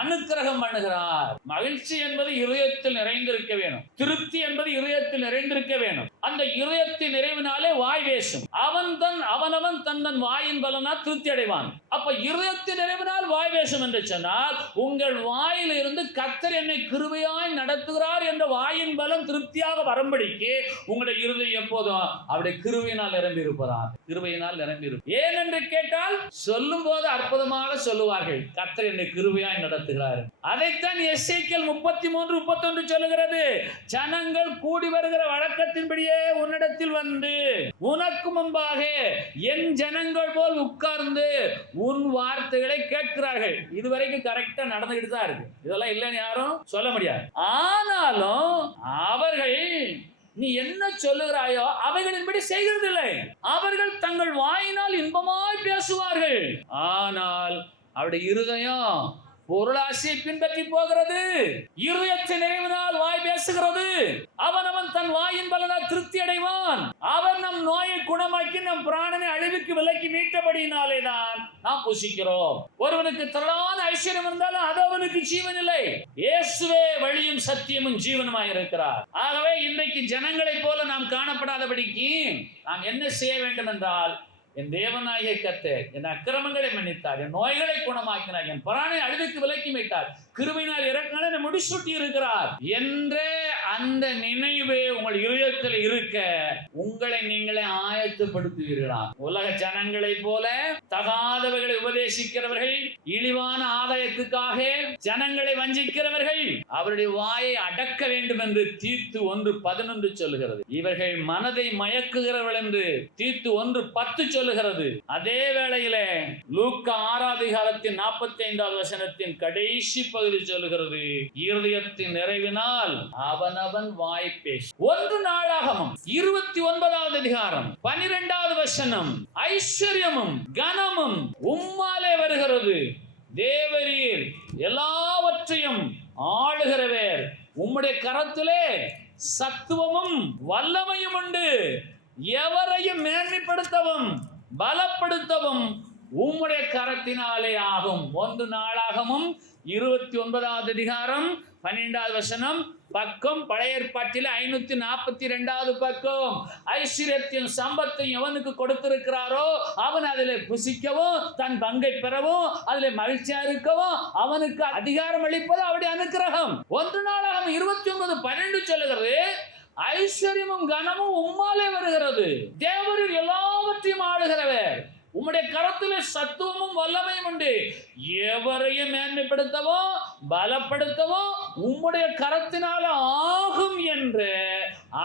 அனுக்கிரகம் பண்ணுகிறார். மகிழ்ச்சி என்பது இருதயத்தில் நிறைந்திருக்க வேணும். திருப்தி என்பது இருதயத்தில் நிறைந்திருக்க வேணும். அந்த இருதயத்தின் நிறைவினாலே வாய் பேசும். அவனவன் தன் வாயின் பலனால் திருப்தி அடைவான். அப்ப இருதயத்தின் நிறைவினால் வாய் பேசும் என்று சொன்னால் உங்கள் வாயில் இருந்து கர்த்தர் என்னை கிருபையாய் நடத்துகிறார் என்ற வாயின் பலம் திருப்தியாக வரும்படிக்கு உங்களுடைய இருதயம் எப்போதும் அவருடைய கிருபையினால் நிரம்பி இருப்பதால் கிருபையினால் நிரம்பி இருக்கும். ஏன் என்று கேட்டால் சொல்லும் போது அற்புதமாக சொல்லுவார்கள், கர்த்தர் என்னை கிருபையாய் நடத்துகிறார். அதைத்தான் எசேக்கியேல் 33:31 சொல்லுகிறது. ஜனங்கள் கூடி வருகிற வழக்கத்தின்படியே உன்னிடத்தில் வந்து உனக்கு முன்பாக என் ஜனங்கள் போல் உட்கார்ந்து உன் வார்த்தைகளை கேட்கிறார்கள். இதுவரைக்கும் கரெக்டா நடந்துகிட்டு தான் இருக்கு. இதெல்லாம் இல்லைன்னு யாரும் சொல்ல முடியாது. ஆனாலும் அவர்கள் நீ என்ன சொல்லுகிறாயோ அவைகளின்படி செய்கிறதில்லை. அவர்கள் தங்கள் வாயினால் இன்பமாய் பேசுவார்கள், ஆனால் அவருடைய இருதயம் பொருளாசையை பின்பற்றி போகிறது. இருதயத்தின் நிறைவினால் வாய் பேசுகிறது. அவன் தன் வாயின் பலனால் திருப்தி அடைவான். அவர் நம் நோயை குணமாக்கி நம் பிராணனை அழிவுக்கு விலக்கி மீட்டபடியினாலே தான் நாம் புசிக்கிறோம். ஒருவனுக்கு திரளான ஐஸ்வர்யம் இருந்தாலும் அது அவனுக்கு ஜீவன் இல்லை. இயேசுவே வழியும் சத்தியமும் ஜீவனுமாய் இருக்கிறார். ஆகவே இன்றைக்கு ஜனங்களை போல நாம் காணப்படாதபடிக்கு நாம் என்ன செய்ய வேண்டும் என்றால், என் தேவனாகிய கர்த்தர் என் அக்கிரமங்களை மன்னித்தார், என் நோய்களை குணமாக்கினார், என் பிராணனை அழிவுக்கு விலக்கி மீட்டார், கிருபையினால் இரக்கங்களை முடிசூட்டி இருக்கிறார் என்ற அந்த நினைவு உங்கள் இதயத்தில் இருக்க உங்களை நீங்களே ஆயத்தப்படுத்துவீர்களா? உலக ஜனங்களை போல தகாதவர்களை உபதேசிக்கிறவர்கள், இழிவான ஆதாயத்துக்காக ஜனங்களை வஞ்சிக்கிறவர்கள் அவருடைய வாயை அடக்க வேண்டும் என்று தீத்து 1:11 சொல்லுகிறது. இவர்கள் மனதை மயக்குகிறவர்கள் என்று தீத்து 1:10 சொல்லுகிறது. அதே வேளையிலே லூக்கா 6வது அதிகாரத்தின் 45வது வசனத்தின் கடைசி பகுதி சொல்லுகிறது, இருதயத்தின் நிறைவினால் அவனவன் வாய் பேசும். 1 நாளாகமம் 29வது அதிகாரம் 12வது வசனம், ஐஸ்வர்யமும் கனமும் உம்மாலே வருகிறது, தேவரீர் எல்லாவற்றையும் ஆளுகிறவர், உம்முடைய கரத்திலே சத்துவமும் வல்லமையும் உண்டு, எவரையும் மேன்மைப்படுத்தவும் பலப்படுத்தவும் உம்முடைய கரத்தினாலே ஆகும். 1 நாளாகமும் 29வது அதிகாரம் 12வது வசனம், பக்கம் பழைய ஏற்பாட்டில் 542வது பக்கம். ஐஸ்வர்யத்தின் சம்பத்தை எவனுக்கு கொடுத்திருக்கிறாரோ அவன் அதில் புசிக்கவும் தன் பங்கை பெறவும் அதில் மகிழ்ச்சியா இருக்கவும் அவனுக்கு அதிகாரம் அளிப்பது அவருடைய அனுக்கிரகம். 1 நாளாகமம் 29:12 சொல்லுகிறது, ஐஸ்வர்யமும் கனமும் உம்மாலே வருகிறது, தேவரீர் எல்லாவற்றையும் ஆளுகிறவர், உம்முடைய கரத்திலே சத்துவமும் வல்லமையும் உண்டு, எவரையும் மேன்மைப்படுத்தவும் பலப்படுத்தவும் உம்முடைய கரத்தினால ஆகும் என்று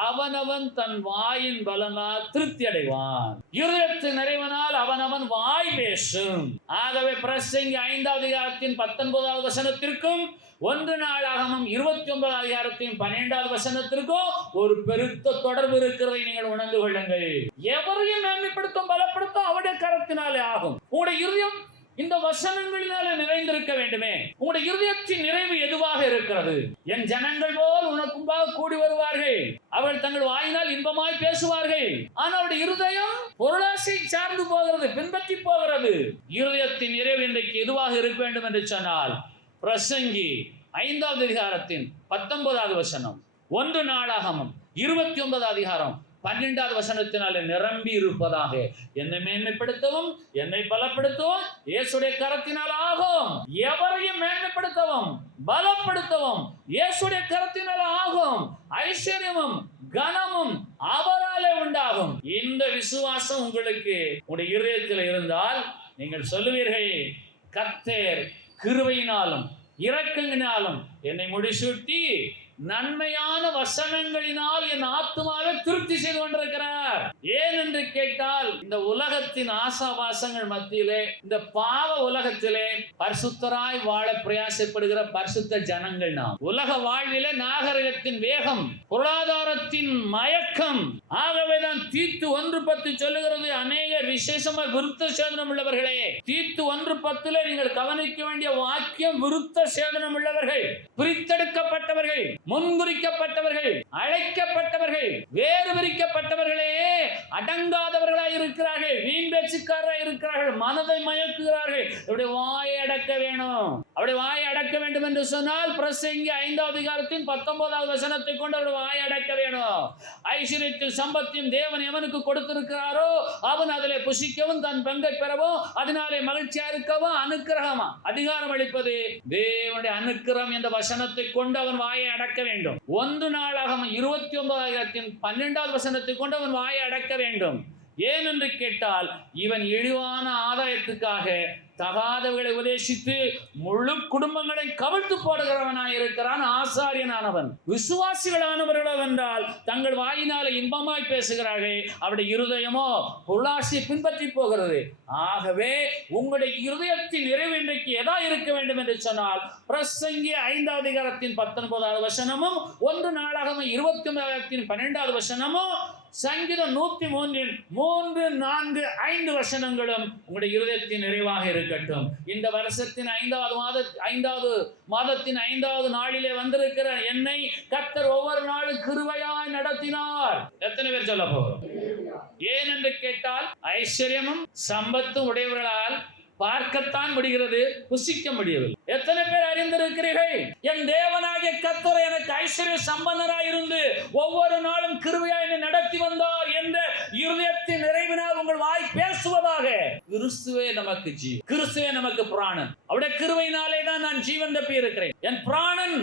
அவனவன் தன் வாயின் பலனால் திருப்தி அடைவான். இருதயத்தின் நிறைவினால் அவனவன் வாய் பேசும். ஆகவே பிரசங்கி 5வது அதிகாரத்தின் 19வது வசனத்திற்கும் 1 நாளாகமம் 29வது அதிகாரத்தின் 12வது வசனத்திற்கும் ஒரு பெருத்த தொடர்பு இருக்கிறதை நீங்கள் உணர்ந்து கொள்ளுங்கள். எவரையும் மேன்மைப்படுத்தும் பலப்படுத்தும் அவருடைய கரத்தினாலே ஆகும். உங்களுடைய இருதயம் இந்த வசனங்களினாலே நிறைந்திருக்க வேண்டுமே. உங்களுடைய இருதயத்தின் நிறைவு எதுவாக இருக்கிறது? என் ஜனங்கள் போல் உனக்கும்பாக கூடி வருவார்கள், அவர்கள் தங்கள் வாயினால் இன்பமாய் பேசுவார்கள், ஆனால் அவருடைய இருதயம் பொருளாசை சார்ந்து போகிறது, பின்பற்றி போகிறது. இருதயத்தின் நிறைவு இன்றைக்கு எதுவாக இருக்க வேண்டும் என்று சொன்னால், பிரசங்கி 5வது அதிகாரத்தின் 19வது வசனம், 1 நாளாகமம் 29வது அதிகாரம் 12வது வசனத்தினாலே நிரம்பி இருப்பதாக, என்னை மேன்மைப்படுத்தவும் என்னை பலப்படுத்தவும் இயேசுடைய கரத்தினால் ஆகும். எவரையும் மேன்மைப்படுத்தவும் பலப்படுத்தவும் இயேசுடைய கரத்தினால் ஆகும். ஐஸ்வர்யமும் கனமும் அவராலே உண்டாகும். இந்த விசுவாசம் உங்களுக்கு உங்களுடைய இருதயத்தில் இருந்தால் நீங்கள் சொல்லுவீர்கள், கர்த்தர் கிருபையினாலும் இரக்கங்களினாலும் என்னை முடிசூட்டி நன்மையான வசனங்களினால் என் ஆத்துமாவை திருப்தி செய்து கொண்டிருக்கிறார். ஏன் என்று கேட்டால், இந்த உலகத்தின் ஆசாபாசங்கள் மத்தியிலே, இந்த பாவ உலகத்திலே பரிசுத்தராய் வாழ பிரயாசப்படுகிற பரிசுத்த ஜனங்கள் நாம். உலக வாழ்விலே நாகரிகத்தின் வேகம், பொருளாதாரத்தின் மயக்கம். ஆகவேதான் தீத்து 1:10 சொல்லுகிறது, அநேகர் விசேஷமாக விருத்த சேதனம் உள்ளவர்களே. தீத்து 1:10 நீங்கள் கவனிக்க வேண்டிய வாக்கியம் விருத்த சேதனம் உள்ளவர்கள், பிரித்தெடுக்கப்பட்டவர்கள், முன்குறிக்கப்பட்டவர்கள், அழைக்கப்பட்டவர்கள், வேறு பிரிக்கப்பட்டவர்களே அடங்காதவர்களாய் இருக்கிறார்கள், வீண் பேச்சுக்காரராய் இருக்கிறார்கள், மனதை மயக்குகிறார்கள். அவருடைய வாயை அடக்க வேணும். அவருடைய வாயை அடக்க வேண்டும் என்று சொன்னால் பிரசங்கி 5வது அதிகாரத்தின் 19வது வசனத்தை கொண்டு அவருடைய வாயை அடக்க வேணும். ஐஸ்வர்யத்தையும் சம்பத்தையும் தேவன் எவனுக்கு கொடுத்திருக்கிறாரோ அவன் அதிலே புசிக்கவும் தன் பங்கை பெறவும் அதனாலே மகிழ்ச்சியா இருக்கவும் அனுக்கிரகமா அதிகாரம் அளிப்பது தேவனுடைய அனுக்கிரகம் என்ற வசனத்தை கொண்டு அவன் வாயை அடக்க வேண்டும். 1 நாளாகமம் 29வது அதிகாரத்தின் 12வது வசனத்தை கொண்டு அவன் வாயை அடக்க வேண்டும். ஏன் என்று கேட்டால், இவன் இழிவான ஆதாயத்துக்காக தகாதவர்களை உபதேசித்து முழு குடும்பங்களை கவிழ்த்து போடுகிறவனாய் இருக்கிறான் ஆசாரியனானவன். விசுவாசிகளானவர்களோ என்றால் தங்கள் வாயினாலே இன்பமாய் பேசுகிறார்கள், அவருடைய இருதயமோ பொருளாசையை பின்பற்றி போகிறது. ஆகவே உங்களுடைய இருதயத்தின் நிறைவு இன்றைக்கு எதா இருக்க வேண்டும் என்று சொன்னால், பிரசங்கி 5வது அதிகாரத்தின் 19வது வசனமும் 1 நாளாகமம் 29வது 12வது வசனமும் சங்கீதம் 103 3, 4, 5 வசனங்களும் உங்களுடைய இருதயத்தின் நிறைவாக இருக்கட்டும். இந்த வருஷத்தின் 5வது மாதத்தின் 5வது நாளிலே வந்திருக்கிற என்னை கர்த்தர் ஒவ்வொரு நாளும் கிருபையாய் நடத்தினார். எத்தனை பேர் சொல்ல போகிறோம்? ஏன் என்று கேட்டால், ஐஸ்வர்யமும் சம்பத்தும் உடையவர்களால் பார்க்கத்தான் முடிகிறது, புசிக்க முடியவில்லை. எத்தனை பேர் அறிந்திருக்கிறீர்கள், என் தேவனாகிய கர்த்தர் எனக்கு ஐஸ்வர்ய சம்பந்தராய் இருந்து ஒவ்வொரு நாளும் கிருபையாய் என்னை நடத்தி வந்தார் என்ற இருதயத்தின் நிறைவினால் உங்கள் வாய் பேசுவதாக. கிறிஸ்துவே நமக்கு ஜீவன், கிறிஸ்துவே நமக்கு பிராணன். அவருடைய கிருபையினாலே தான் நான் ஜீவன் தப்பி இருக்கிறேன். என் பிராணன்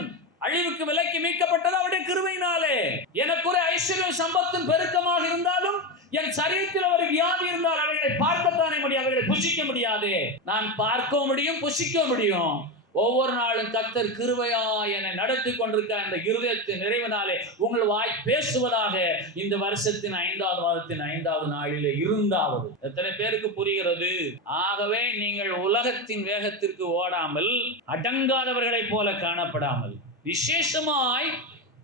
அழிவுக்கு விலைக்கு மீட்கப்பட்டது அவருடைய கிருபையினாலே. எனக்கு ஒரு ஐஸ்வர்ய சம்பத்தின் பெருக்கமாக இருந்தாலும் என் சரீரத்தில் ஒரு வியாதி இருந்தால் அவைகளை பார்க்கத்தானே முடியும், அவைகளை புசிக்க முடியாது. நான் பார்க்கவும் முடியும், புசிக்க முடியும். ஒவ்வொரு நாளும் கர்த்தர் கிருபையாய் என்னை நடத்தி கொண்டிருக்க அந்த இருதயத்தின் நிறைவினாலே உங்கள் வாய் பேசுவதாக இந்த வருஷத்தின் 5வது மாதத்தின் 5வது நாளிலே இருந்தாவது. எத்தனை பேருக்கு புரிகிறது? ஆகவே நீங்கள் உலகத்தின் வேகத்திற்கு ஓடாமல், அடங்காதவர்களைப் போல காணப்படாமல், விசேஷமாய்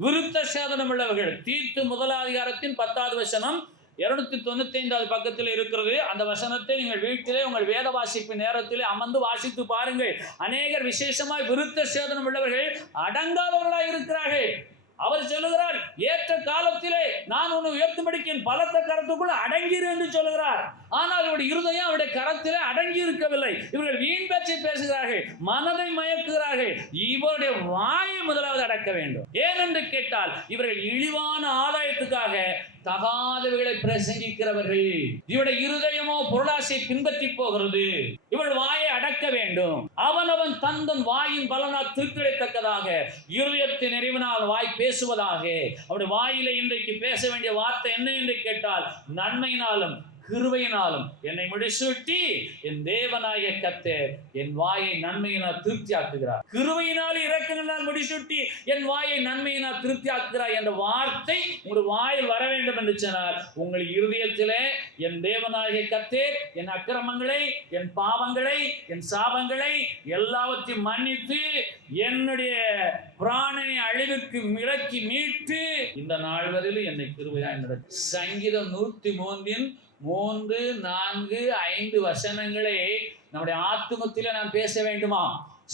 விருத்த சேதனம் உள்ளவர்கள். தீத்து 1வது அதிகாரத்தின் 10வது வசனம் 295வது பக்கத்தில் இருக்கிறது. அந்த வசனத்தை நீங்கள் வீட்டிலே உங்கள் வேத வாசிப்பு நேரத்திலே அமர்ந்து வாசித்து பாருங்கள். அநேகர் விசேஷமாய் விருத்த சேதனம் உள்ளவர்கள் அடங்காதவர்களாய் இருக்கிறார்கள். அவர் சொல்லுகிறார், ஏற்ற காலத்திலே நான் உன்னை உயர்த்தும்படிக்கு என் பலத்த கரத்துக்குள்ள அடங்கிரு என்று சொல்லுகிறார். ஆனால் இவருடைய இருதயம் அவருடைய கரத்திலே அடங்கி இருக்கவில்லை. இவர்கள் வீண் பேச்சை பேசுகிறார்கள், மனதை மயக்குகிறார்கள். இவருடைய வாயை முதலாவது அடக்க வேண்டும். ஏனென்று கேட்டால், இவர்கள் இழிவான ஆதாயத்துக்காக தகாதவைகளை பிரசங்கிக்கிறவர்கள். இவருடைய இருதயமோ பொருளாசையை பின்பற்றி போகிறது. இவள் வாயை அடக்க வேண்டும். அவனவன் தந்தன் வாயின் பலனால் திருப்பிடத்தக்கதாக இருதயத்தின் நிறைவினால் வாய் பேசுவதாக. அவருடைய வாயிலே இன்றைக்கு பேச வேண்டிய வார்த்தை என்ன என்று கேட்டால், நன்மையினாலும் கிருபையினாலும் என்னை முடிசூட்டி என் தேவனாகிய கர்த்தர் என் வாயை நன்மையினால் திருப்தி ஆக்குகிறார். கிருபையினால் இரக்கங்களால் முடிசூட்டி என் வாயை நன்மையினால் திருப்தி ஆக்குகிறார் என்ற வார்த்தை உங்கள் வாயில் வர வேண்டும் என்று சொன்னார். உங்கள் இருதயத்திலே என் தேவனாகிய கர்த்தர் என் அக்கிரமங்களை, என் பாவங்களை, என் சாபங்களை எல்லாவற்றையும் மன்னித்து என்னுடைய பிராணனை அழிவுக்கு மிளக்கி மீட்டு இந்த நாள் வரையில் என்னை கிருபையாய் நடத்தி. சங்கீதம் 103 3, 4, 5 வசனங்களை நம்முடைய ஆத்துமத்திலே நாம் பேச வேண்டுமா?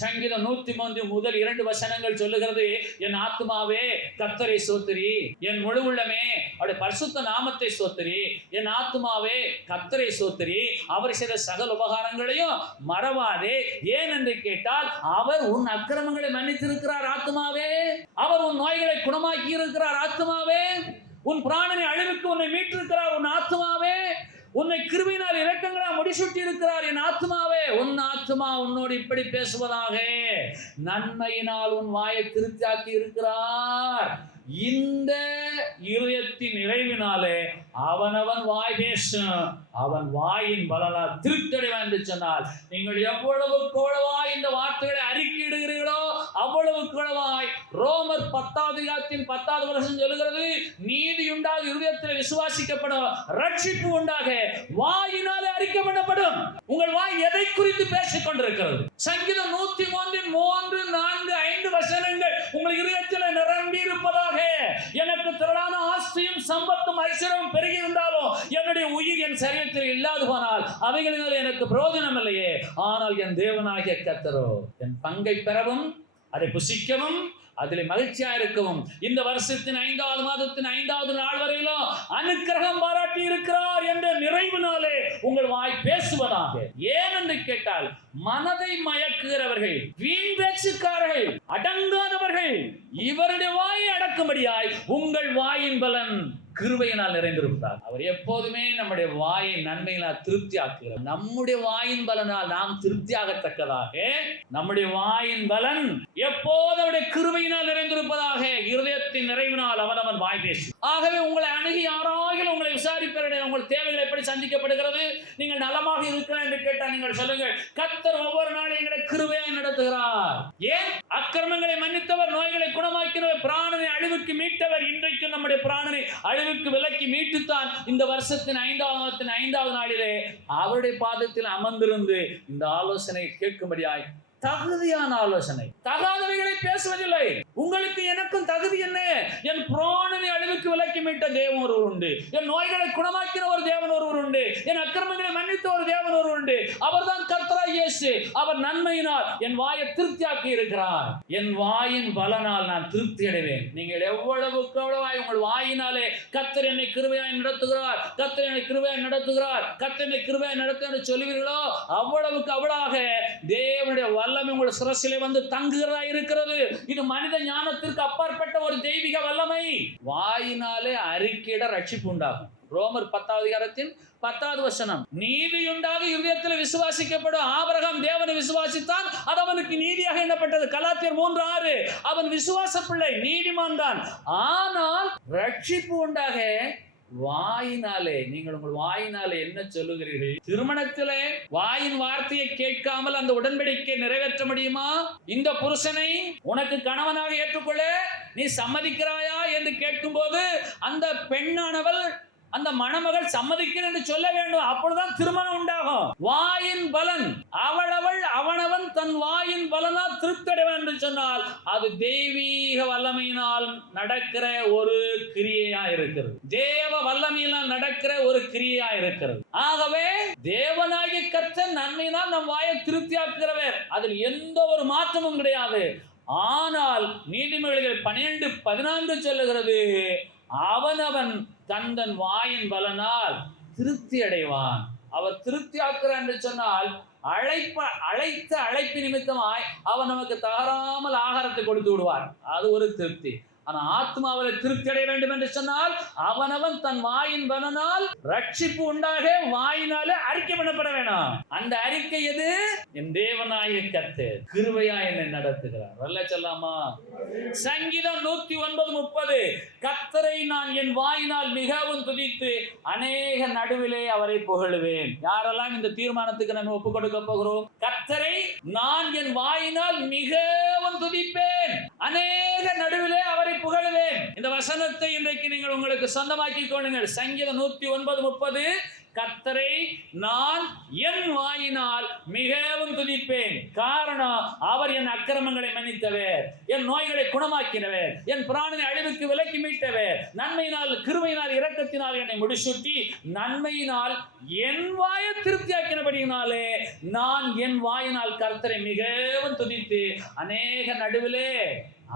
சங்கீதம் 103 முதல் 2 வசனங்கள் சொல்லுகிறது, என் ஆத்துமாவே கர்த்தரை ஸ்தோத்திரி, என் முழு உள்ளமே அவருடைய பரிசுத்த நாமத்தை ஸ்தோத்திரி, என் ஆத்துமாவே கர்த்தரை ஸ்தோத்திரி, அவர் செய்த சகல உபகாரங்களையும் மறவாதே. ஏன் என்று கேட்டால், அவர் உன் அக்கிரமங்களை மன்னித்திருக்கிறார் ஆத்துமாவே, அவர் உன் நோய்களை குணமாக்கி இருக்கிறார் ஆத்துமாவே, உன் பிராணனை அழிவுக்கு உன்னை மீட்டிருக்கிறார் உன் ஆத்துமாவே, உன்னை கிருபையினால் இரக்கங்களால் முடிசூட்டி இருக்கிறார் என் ஆத்துமாவே. உன் ஆத்துமா உன்னோடு இப்படி பேசுவதாக, நன்மையினால் உன் வாயை திருப்தியாக்கி இருக்கிறார், இந்த இருதயத்தின் நிறைவினாலே அவனவன் வாய் பேசும், அவன் வாயின் பலனால் திருப்தியடைவான் என்று சொன்னால், நீங்கள் எவ்வளவுக்கு எவ்வளவாய் இந்த வார்த்தைகளை அறிக்கையிடுகிறீர்களோ அவ்வளவுக்கு எவ்வளவாய் ரோமர் 10வது வருஷம் சொல்லுகிறது, நீதி உண்டாக இருதயத்தில் விசுவாசிக்கப்படும், ரட்சிப்பு உண்டாக வாயினாலே அறிக்கை பண்ணப்படும். உங்கள் வாய் எதை குறித்து பேசிக் கொண்டிருக்கிறது? சங்கீதம் 103 4 5 வசனங்கள் உங்கள் இருதயத்தில் நிரம்பி இருப்பதாக. எனக்கு திரளான ஆஸ்தியும் சம்பத்தும் ஐஸ்வர்யம் பெருகி இருந்தாலும் என்னுடைய உயிர் என் சரீரத்தில் இல்லாது போனால் அவைகளினால் எனக்கு பிரயோஜனம் இல்லையே. ஆனால் என் தேவனாகிய கர்த்தரோ என் பங்கை பெறவும் அதை புசிக்கவும் அதிலே மகிழ்ச்சியா இருக்கவும் இந்த வருஷத்தின் 5வது மாதத்தின் 5வது நாள் வரையிலும் அனுக்கிரகம் பாராட்டி இருக்கிறார் என்ற நிறைவினாலே உங்கள் வாய் பேசுவதாக. ஏனென்று கேட்டால், மனதை மயக்குகிறவர்கள், வீண் பேச்சுக்காரர்கள், அடங்காதவர்கள், இவருடைய வாயை அடக்கும்படியாய் உங்கள் வாயின் பலன் கிருபையினால் நிறைந்திருப்பார். அவர் எப்போதுமே நம்முடைய வாயை நன்மையினால் திருப்தி ஆக்குகிறார். நம்முடைய வாயின் பலனால் நாம் திருப்தியாகத்தக்கதாக நம்முடைய வாயின் பலன் எப்போது அவருடைய கிருபையினால் நிறைந்திருப்பதாக. இருதயத்தின் நிறைவினால் அவனவன் வாய் பேசி. ஆகவே உங்களை அணுகி யாராகிலும் உங்களை விசாரிப்பவருடைய உங்கள் தேவைகள் எப்படி சந்திக்கப்படுகிறது, நீங்கள் நலமாக இருக்கிறார் என்று கேட்டால் நீங்கள் சொல்லுங்கள், கர்த்தர் ஒவ்வொரு நாளும் எங்களை கிருபையாய் நடத்துகிறார். ஏன்? அக்கிரமங்களை மன்னித்தவர், நோய்களை குணமாக்கினவர், பிராணனை அழிவுக்கு மீட்டவர். இன்றைக்கு நம்முடைய பிராணனை அழிவுக்கு விலக்கி மீட்டுத்தான் இந்த வருஷத்தின் 5வது நாளிலே அவருடைய பாதத்தில் அமர்ந்திருந்து இந்த ஆலோசனை கேட்கும்படியாய் தகுதியான ஆலோசனை. தகாதவைகளை பேசுவதில்லை. உங்களுக்கு எனக்கும் தகுதி என்ன? என் பிராணனை அழிவுக்கு விலக்கி மீட்ட தேவன் ஒருவர் உண்டு, என் நோய்களை குணமாக்கின ஒரு தேவன் ஒருவர் உண்டு, என் அக்கிரமங்களை மன்னித்த ஒரு தேவன் ஒருவர் உண்டு. அவர்தான் கர்த்தராகிய இயேசு. அவர் நன்மையினால் என் வாயை திருப்தியாக்கி இருக்கிறார். என் வாயின் பலனால் நான் திருப்தி அடைவேன். நீங்கள் எவ்வளவுக்கு எவ்வளவாய் உங்கள் வாயினாலே கர்த்தர் என்னை கிருபையாய் நடத்துகிறார், கர்த்தர் என்னை கிருபையாய் நடத்துகிறார், கர்த்தர் என்னை கிருபையாய் நடத்த என்று சொல்லுவீர்களோ அவ்வளவுக்கு அவ்வளவாக தேவனுடைய வல்லமை உங்கள் சிரசிலே வந்து தங்குகிறதா இருக்கிறது. இது மனித ஞானத்திற்கு அப்பாற்பட்ட ஒரு தெய்வீக வல்லமை. வாயினாலே அறிக்கையிட ரட்சிப்பு உண்டாகும். ரோமர் 10வது வசனம், நீதியுண்டாக இருதயத்தில் விசுவாசிக்கப்படும். ஆபிரகாம் தேவனை விசுவாசித்தான், அது அவனுக்கு நீதியாக எண்ணப்பட்டது. கலாத்தியர் 3:6, அவன் விசுவாச பிள்ளை, நீதிமான் தான். ஆனால் ரட்சிப்பு உண்டாக வாயினாலே. நீங்கள் உங்கள் வாயினாலே என்ன சொல்லுகிறீர்கள்? திருமணத்திலே வாயின் வார்த்தையை கேட்காமல் அந்த உடன்படிக்கை நிறைவேற்ற முடியுமா? இந்த புருஷனை உனக்கு கணவனாக ஏற்றுக்கொள்ள நீ சம்மதிக்கிறாயா என்று கேட்கும்போது அந்த பெண்ணானவள், அந்த மணமகள் சம்மதிக்கிறேன் என்று சொல்ல வேண்டும். அப்பொழுதுதான் திருமணம் உண்டாகும். வாயின் பலன், அவனவன் தன் வாயின் பலனால் திருப்தியடைவான் என்று சொன்னால் அது தெய்வீக வல்லமையினால் நடக்கிற ஒரு கிரியையா இருக்கிறது. தேவ வல்லமையினால் நடக்கிற ஒரு கிரியையா இருக்கிறது. ஆகவே தேவனாகிய கர்த்தர் நன்மையினால் நம் வாயை திருப்தியாக்குகிறவர். அதில் எந்த ஒரு மாற்றமும் கிடையாது. ஆனால் நீதிமொழிகள் 12:14 சொல்லுகிறது, அவனவன் தன் வாயின் பலனால் திருப்தி அடைவான். அவர் திருப்தி ஆக்குறார் என்று சொன்னால் அழைத்த அழைப்பு நிமித்தமாய் அவன் நமக்கு தவறாமல் ஆகாரத்தை கொடுத்து விடுவார். அது ஒரு திருப்தி. ஆனால் ஆத்மாவில் திருப்தி அடைய வேண்டும் என்று சொன்னால் அவனவன் தன் வாயின் பலனால் ரட்சிப்பு உண்டாக வாயினாலே அறிக்கை பண்ணப்பட வேணும். அந்த அறிக்கை எது? என் தேவனாகிய கர்த்தர் கிருபையா என்னை நடத்துகிறார். வல்ல சொல்லாமா? சங்கீதம் 109:30, கர்த்தரை நான் என் வாயினால் மிகவும் துதித்து அநேக நடுவிலே அவரை புகழுவேன். யாரெல்லாம் இந்த தீர்மானத்துக்கு நம்ம ஒப்புக் கொடுக்க போகிறோம்? கர்த்தரை நான் என் வாயினால் மிகவும் துதிப்பேன், அநேக நடுவிலே அவரை புகழுவேன். இந்த வசனத்தை இன்றைக்கு நீங்கள் உங்களுக்கு சொந்தமாக்கிக் கொள்ளுங்கள். சங்கீதம் 109:30, கர்த்தரை நான் என் வாயினால் மிகவும் துதிப்பேன். காரணம், அவர் என் அக்கிரமங்களை மன்னித்தவர், என் நோய்களை குணமாக்கினவர், என் பிராணனை அழிவுக்கு விலக்கி மீட்டவர், நன்மையினால் கிருபையினால் இரக்கத்தினால் என்னை முடிசூட்டி நன்மையினால் என் வாயை திருப்தியாக்கினபடியினாலே நான் என் வாயினால் கர்த்தரை மிகவும் துதித்து அநேக நடுவிலே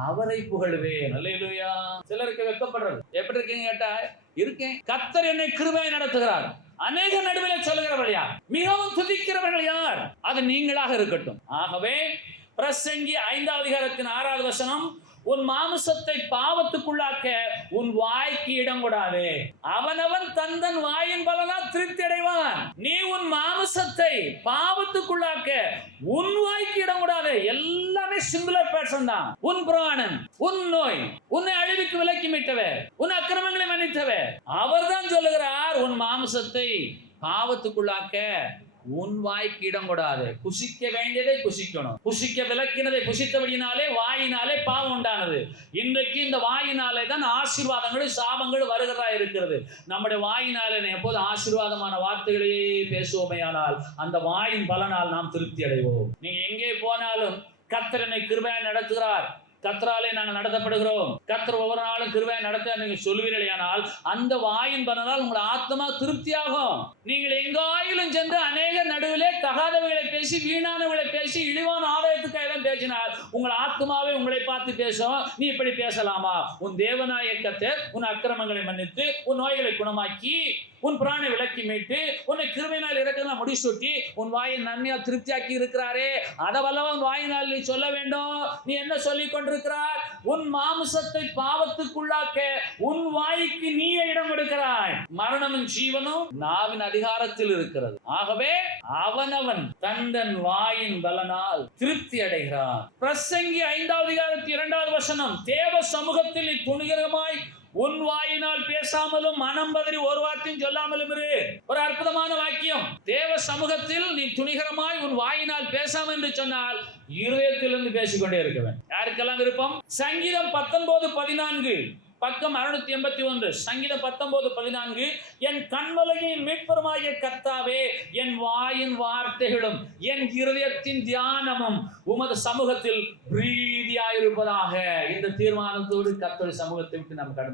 அவரை புகழுவேன். அல்லேலூயா. சிலருக்கு வெட்கப்படுறது. எப்படி இருக்கீங்க கேட்டா, இருக்கேன். கர்த்தர் என்னை கிருபையாய் நடத்துகிறார். அநேக நடுவிலே சொல்லுகிறவர்கள் யார்? மிகவும் துதிக்கிறவர்கள் யார்? அது நீங்களாக இருக்கட்டும். ஆகவே பிரசங்கி 5வது அதிகாரத்தின் 6வது வசனம், உன் மாமிசத்தை பாவத்துக்குள்ளாக்க உன் வாய்க்கு இடம் கொடாதே. அவனவன் தந்தன் வாயின் பலனால் திருப்தி அடைவான். நீ உன் மாமிசத்தை பாவத்துக்குள்ளாக்க உன் வாய்க்கு இடம் கொடாதே. எல்லாமே சிங்குலர் பர்சன் தான். உன் பிராணன், உன் நோய், உன்னை அழிவுக்கு விலக்கி மீட்டவர், உன் அக்கிரமங்களை மன்னித்தவர், அவர்தான் சொல்லுகிறார், உன் மாமிசத்தை பாவத்துக்குள்ளாக்க உன் வாய்க்கு இடம் கொடாது. புசிக்க வேண்டியதை புசிக்கணும். புசிக்க விலக்கினதை புசித்தபடியினாலே வாயினாலே பாவம் உண்டானது. இன்றைக்கு இந்த வாயினாலே தான் ஆசீர்வாதங்களும் சாபங்களும் வருகிறதா இருக்கிறது. நம்முடைய வாயினாலே எப்போது ஆசீர்வாதமான வார்த்தைகளையே பேசுவோமேயானால் அந்த வாயின் பலனால் நாம் திருப்தி அடைவோம். நீங்க எங்கே போனாலும் கர்த்தர் என்னை கிருபையாய் நடத்துகிறார், கர்த்தராலே நாங்கள் நடத்தப்படுகிறோம், கர்த்தர் ஒவ்வொரு நாளும் கிருபையாய் நடத்த நீங்க சொல்வீர்களேயானால் அந்த வாயின் பலனால் உங்கள் ஆத்மா திருப்தியாகும். நீங்கள் எங்காயிலும் சென்று அநேக நடுவிலே தகாதவைகளை பேசி, வீணானவைகளை பேசி, இழிவான ஆதாயத்துக்காக பேசினால் உங்கள் ஆத்மாவே உங்களை பார்த்து பேசும், நீ இப்படி பேசலாமா? உன் தேவனாய கர்த்தர் உன் அக்கிரமங்களை மன்னித்து உன் நோய்களை குணமாக்கி உன் பிராணை விலக்கி மீட்டு உன்னை கிருபையினால் இறக்கலாம் முடிசூட்டி உன் வாயின் நன்மையால் திருப்தியாக்கி இருக்கிறாரே, அதவல்லவா உன் வாயினால் நீ சொல்ல வேண்டும். நீ என்ன சொல்லிக் கொண்டிருக்கிறாய்? உன் மாமிசத்தை பாவத்துக்குள்ளாக்க உன் வாய்க்கு நீ இடம் கொடுக்கிறாய். மரணமும் ஜீவனும் நாவின் அதிகாரத்தில் இருக்கிறது. ஆகவே அவனவன் தந்தன் வாயின் பலனால் திருப்தி அடைகிறான். பிரசங்கி 5வது அதிகாரத்தில் 2வது வசனம், தேவ சமூகத்தில் நீ துணிகரமாய் உன் வாயினால் பேசாமலும் மனம் பதறி ஒரு வார்த்தையும் சொல்லாமலும் இரு. ஒரு அற்புதமான வாக்கியம். தேவ சமூகத்தில் நீ துணிகரமாய் உன் வாயினால் பேசாமல் என்று சொன்னால் இருதயத்திலிருந்து பேசிக்கொண்டே இருக்க வேண்டும். யாருக்கெல்லாம் விருப்பம்? சங்கீதம் 19:14 பக்கம் 681. சங்கீதம் 19:14, என் கண்மலையின் மீட்பருமாகிய கர்த்தாவே, என் வாயின் வார்த்தைகளும் என் இருதயத்தின் தியானமும் உமது சமூகத்தில் பிரீதியாயிருப்பதாக. இந்த தீர்மானத்தோடு கர்த்தருடைய சமூகத்தை விட்டு நாம் கடந்து